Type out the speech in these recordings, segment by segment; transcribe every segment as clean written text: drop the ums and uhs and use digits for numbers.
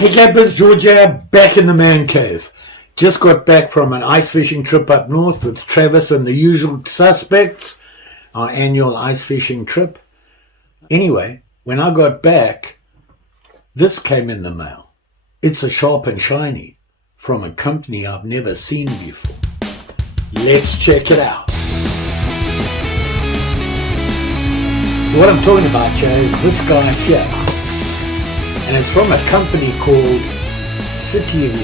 Hey Gabbers, Georgia, back in the man cave. Just got back from an ice fishing trip up north with Travis and the usual suspects, our annual ice fishing trip. Anyway, when I got back, this came in the mail. It's a sharp and shiny from a company I've never seen before. Let's check it out. So what I'm talking about here is this guy here. And it's from a company called Sitivien,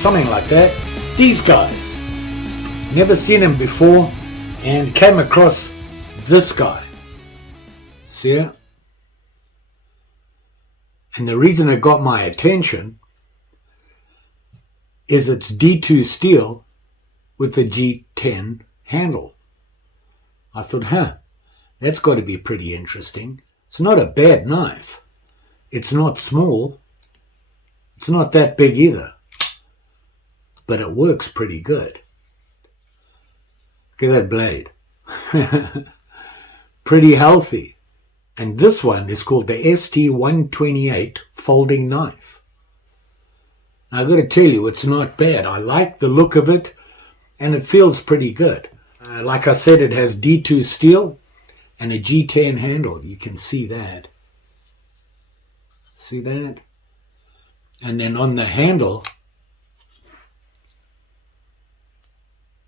something like that. These guys, never seen him before, and came across this guy. See it? And the reason it got my attention is it's D2 steel with a G10 handle. I thought, that's got to be pretty interesting. It's not a bad knife. It's not small. It's not that big either. But it works pretty good. Look at that blade. Pretty healthy. And this one is called the ST128 folding knife. Now, I've got to tell you, it's not bad. I like the look of it, and it feels pretty good. Like I said, it has D2 steel and a G10 handle. You can see that. See that? And then on the handle,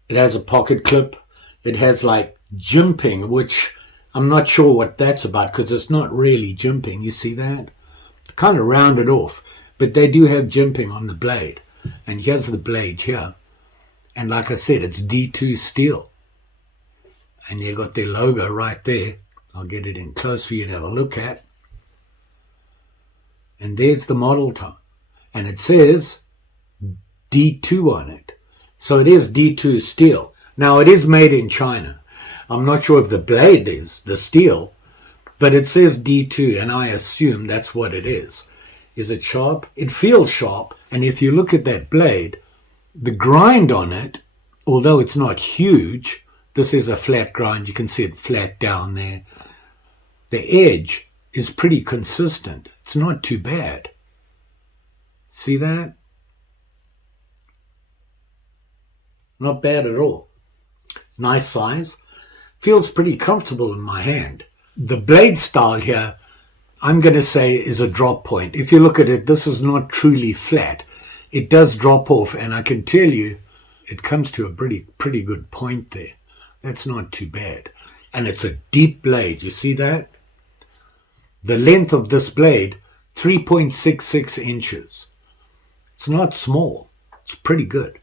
it has a pocket clip. It has like jimping, which I'm not sure what that's about because it's not really jimping. You see that? Kind of rounded off. But they do have jimping on the blade. And here's the blade here. And like I said, it's D2 steel. And you got their logo right there. I'll get it in close for you to have a look at. And there's the model type. And it says D2 on it. So it is D2 steel. Now it is made in China. I'm not sure if the blade is the steel, but it says D2 and I assume that's what it is. Is it sharp? It feels sharp. And if you look at that blade, the grind on it, although it's not huge, this is a flat grind. You can see it flat down there. The edge is pretty consistent. It's not too bad. See that? Not bad at all. Nice size. Feels pretty comfortable in my hand. The blade style here, I'm going to say, is a drop point. If you look at it, this is not truly flat. It does drop off, and I can tell you it comes to a pretty good point there. That's not too bad. And it's a deep blade. You see that? The length of this blade, 3.66 inches. It's not small. It's pretty good.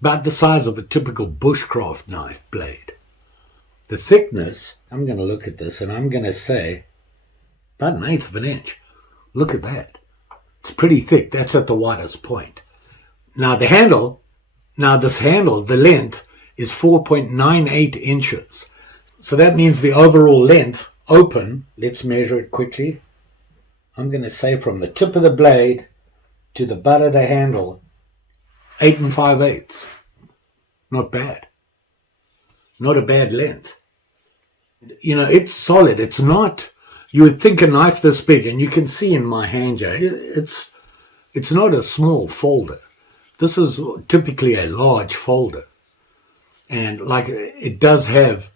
About the size of a typical bushcraft knife blade. The thickness, I'm going to look at this and I'm going to say about 1/8 of an inch. Look at that. It's pretty thick. That's at the widest point. Now the handle, the length is 4.98 inches. So that means the overall length, open, let's measure it quickly. I'm going to say from the tip of the blade to the butt of the handle, 8 5/8. Not bad. Not a bad length. You know, it's solid. It's not, you would think a knife this big, and you can see in my hand here, it's not a small folder. This is typically a large folder. And like it does have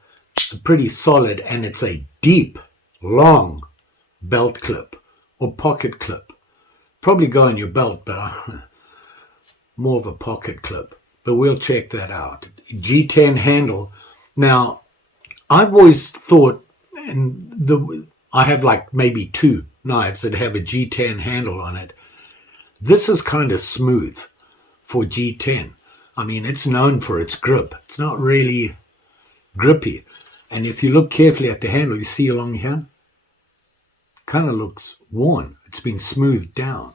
a pretty solid, and it's a deep, long belt clip or pocket clip. Probably go on your belt, but more of a pocket clip. But we'll check that out. G10 handle. Now, I've always thought, I have like maybe 2 knives that have a G10 handle on it. This is kind of smooth for G10. I mean, it's known for its grip. It's not really grippy. And if you look carefully at the handle, you see along here, kind of looks worn. It's been smoothed down,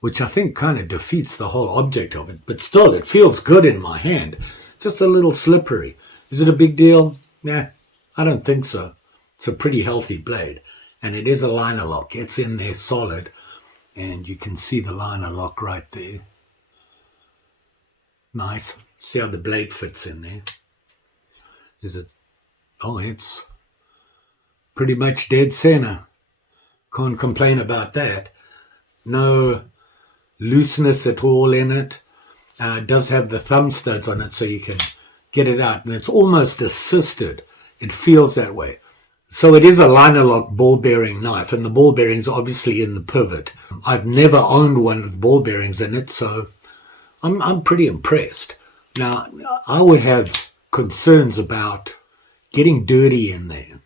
which I think kind of defeats the whole object of it. But still, it feels good in my hand. Just a little slippery. Is it a big deal? Nah, I don't think so. It's a pretty healthy blade. And it is a liner lock. It's in there solid. And you can see the liner lock right there. Nice. See how the blade fits in there. Is it? Oh, it's pretty much dead center. Can't complain about that. No looseness at all in it. It does have the thumb studs on it so you can get it out, and it's almost assisted. It feels that way. So it is a liner lock ball bearing knife, and the ball bearings are obviously in the pivot. I've never owned one with ball bearings in it, so I'm pretty impressed. Now, I would have concerns about getting dirty in there.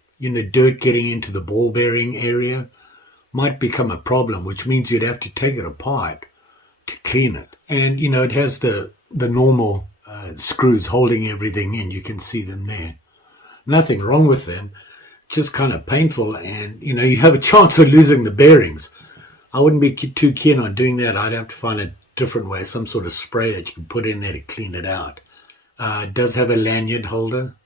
Dirt getting into the ball bearing area might become a problem, which means you'd have to take it apart to clean it. And, it has the normal screws holding everything in. You can see them there. Nothing wrong with them, just kind of painful. And, you have a chance of losing the bearings. I wouldn't be too keen on doing that. I'd have to find a different way, some sort of spray that you can put in there to clean it out. It does have a lanyard holder.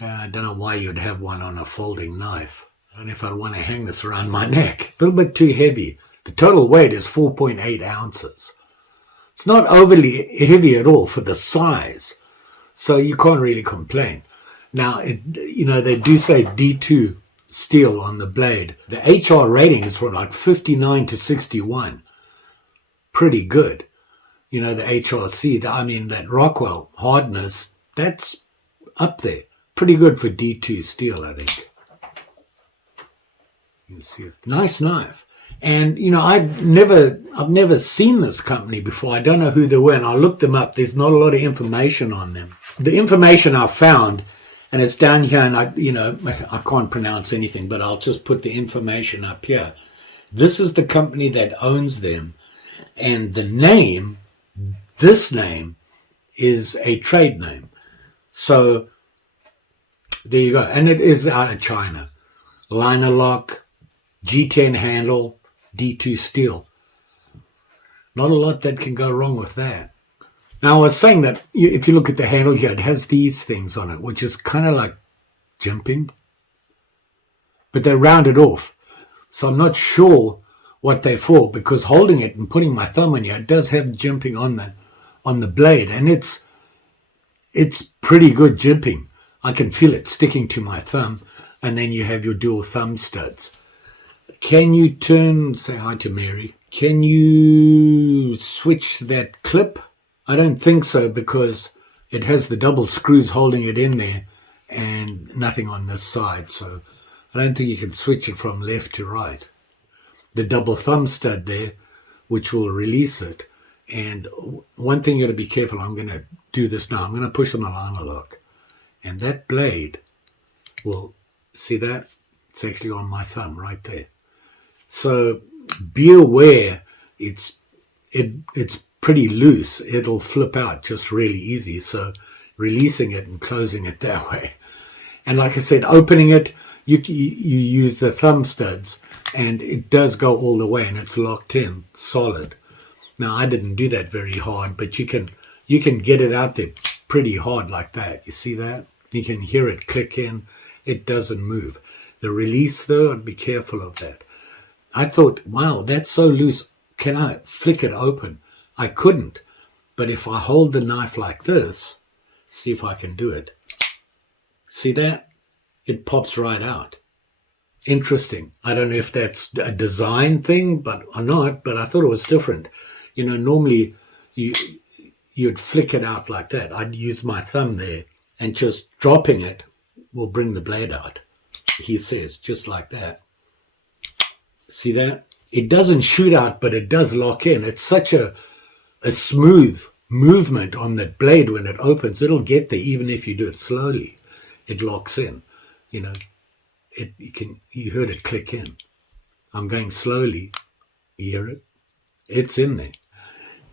I don't know why you'd have one on a folding knife. I don't know if I'd want to hang this around my neck. A little bit too heavy. The total weight is 4.8 ounces. It's not overly heavy at all for the size, so you can't really complain. Now, they do say D2 steel on the blade. The HR rating is from like 59 to 61. Pretty good. The HRC, that Rockwell hardness, that's up there. Pretty good for D2 steel, I think. You can see it. Nice knife. And, I've never seen this company before. I don't know who they were, and I looked them up. There's not a lot of information on them. The information I found, and it's down here, and I can't pronounce anything, but I'll just put the information up here. This is the company that owns them, and this name is a trade name. So there you go. And it is out of China. Liner lock, G10 handle, D2 steel. Not a lot that can go wrong with that. Now, I was saying that if you look at the handle here, it has these things on it, which is kind of like jimping. But they're rounded off. So I'm not sure what they're for, because holding it and putting my thumb on here, it does have jimping on the blade. And it's pretty good jimping. I can feel it sticking to my thumb. And then you have your dual thumb studs. Can you say hi to Mary? Can you switch that clip? I don't think so, because it has the double screws holding it in there and nothing on this side. So I don't think you can switch it from left to right. The double thumb stud there, which will release it. And one thing you got to be careful. I'm going to do this now. I'm going to push on the liner lock. And that blade will, see that? It's actually on my thumb right there. So be aware, it's pretty loose. It'll flip out just really easy. So releasing it and closing it that way. And like I said, opening it, you use the thumb studs, and it does go all the way, and it's locked in solid. Now, I didn't do that very hard, but you can get it out there pretty hard like that. You see that? You can hear it click in. It doesn't move. The release, though, I'd be careful of that. I thought, wow, that's so loose. Can I flick it open? I couldn't. But if I hold the knife like this, see if I can do it. See that? It pops right out. Interesting. I don't know if that's a design thing or not, but I thought it was different. Normally you'd flick it out like that. I'd use my thumb there, and just dropping it will bring the blade out. He says, just like that. See that? It doesn't shoot out, but it does lock in. It's such a smooth movement on that blade when it opens. It'll get there even if you do it slowly. It locks in. You heard it click in. I'm going slowly. You hear it? It's in there.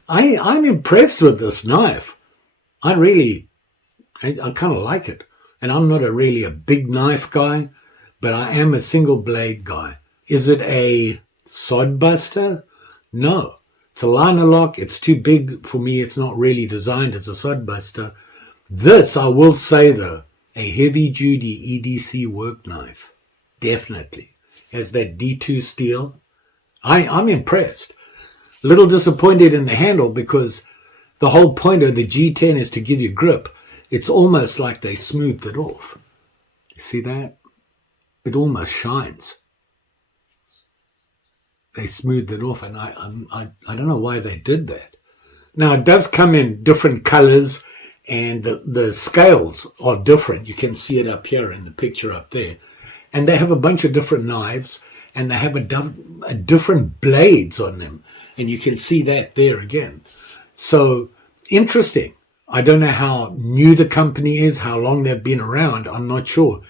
I'm impressed with this knife. I kind of like it. And I'm not really a big knife guy, but I am a single blade guy. Is it a sod buster? No. It's a liner lock. It's too big for me. It's not really designed as a sod buster. This, I will say though, a heavy duty EDC work knife. Definitely. Has that D2 steel. I'm impressed. A little disappointed in the handle, because the whole point of the G10 is to give you grip. It's almost like they smoothed it off. You see that? It almost shines. they smoothed it off, and I don't know why they did that. Now, it does come in different colors, and the scales are different. You can see it up here in the picture up there. And they have a bunch of different knives, and they have a different blades on them. And you can see that there again. So, interesting. I don't know how new the company is, how long they've been around. I'm not sure.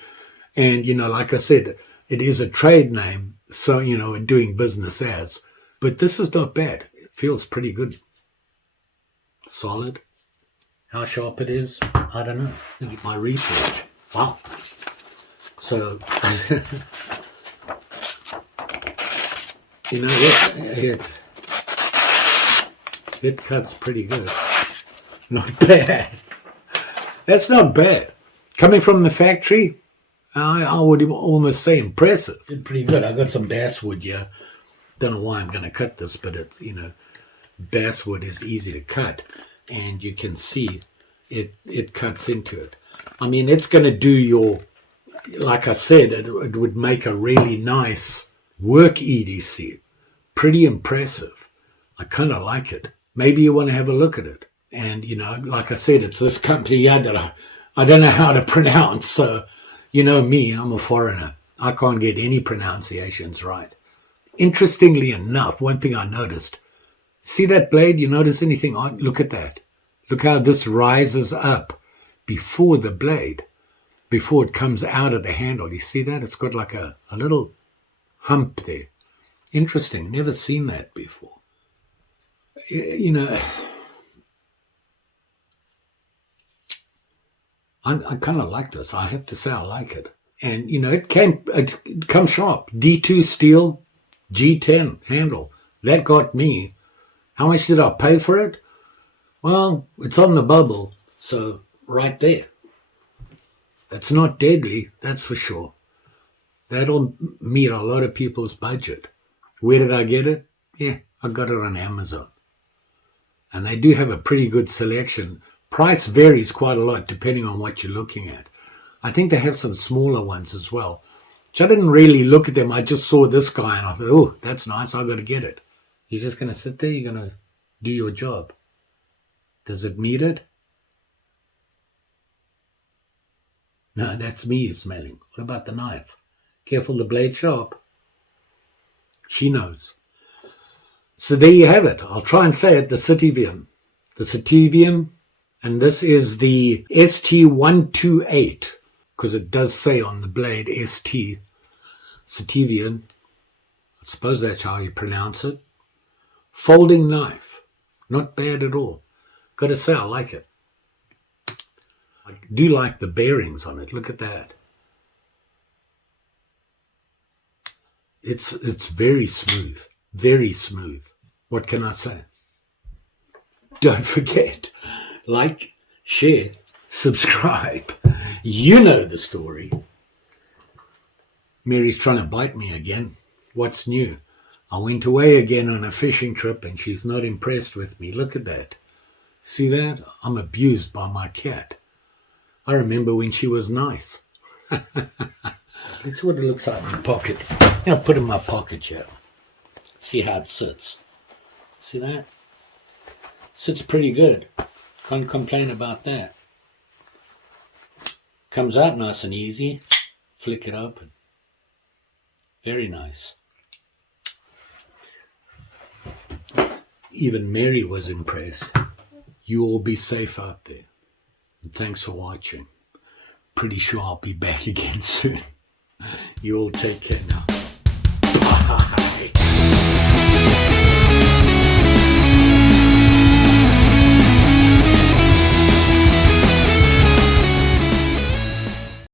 And, like I said, it is a trade name. So, doing business as. But this is not bad. It feels pretty good. Solid. How sharp it is, I don't know. Look at my research. Wow. So, it cuts pretty good. Not bad. That's not bad. Coming from the factory, I would almost say impressive. Did pretty good. I got some basswood here. Don't know why I'm going to cut this, but it's, basswood is easy to cut. And you can see it cuts into it. I mean, it's going to do your, like I said, it would make a really nice work EDC. Pretty impressive. I kind of like it. Maybe you want to have a look at it. And, like I said, it's this company here that I don't know how to pronounce. So, me, I'm a foreigner. I can't get any pronunciations right. Interestingly enough, one thing I noticed, see that blade? You notice anything on? Look at that. Look how this rises up before the blade, before it comes out of the handle. You see that? It's got like a little hump there. Interesting. Never seen that before. I kind of like this. I have to say I like it. And, it comes sharp. D2 steel, G10 handle. That got me. How much did I pay for it? Well, it's on the bubble, so right there. It's not deadly, that's for sure. That'll meet a lot of people's budget. Where did I get it? Yeah, I got it on Amazon. And they do have a pretty good selection. Price varies quite a lot depending on what you're looking at. I think they have some smaller ones as well. Which I didn't really look at them. I just saw this guy and I thought, oh, that's nice. I've got to get it. You're just going to sit there. You're going to do your job. Does it meet it? No, that's me smelling. What about the knife? Careful, the blade sharp. She knows. So there you have it. I'll try and say it, the Sitivien. The Sitivien, and this is the ST128, because it does say on the blade ST, Sitivien. I suppose that's how you pronounce it. Folding knife. Not bad at all. Got to say, I like it. I do like the bearings on it. Look at that. It's very smooth. Very smooth. What can I say? Don't forget, like, share, subscribe. You know the story. Mary's trying to bite me again. What's new? I went away again on a fishing trip and she's not impressed with me. Look at that. See that? I'm abused by my cat. I remember when she was nice. Let's see what it looks like in my pocket. I'll put it in my pocket here. See how it sits. See that? Sits pretty good. Can't complain about that. Comes out nice and easy. Flick it open. Very nice. Even Mary was impressed. You all be safe out there. And thanks for watching. Pretty sure I'll be back again soon. You all take care now.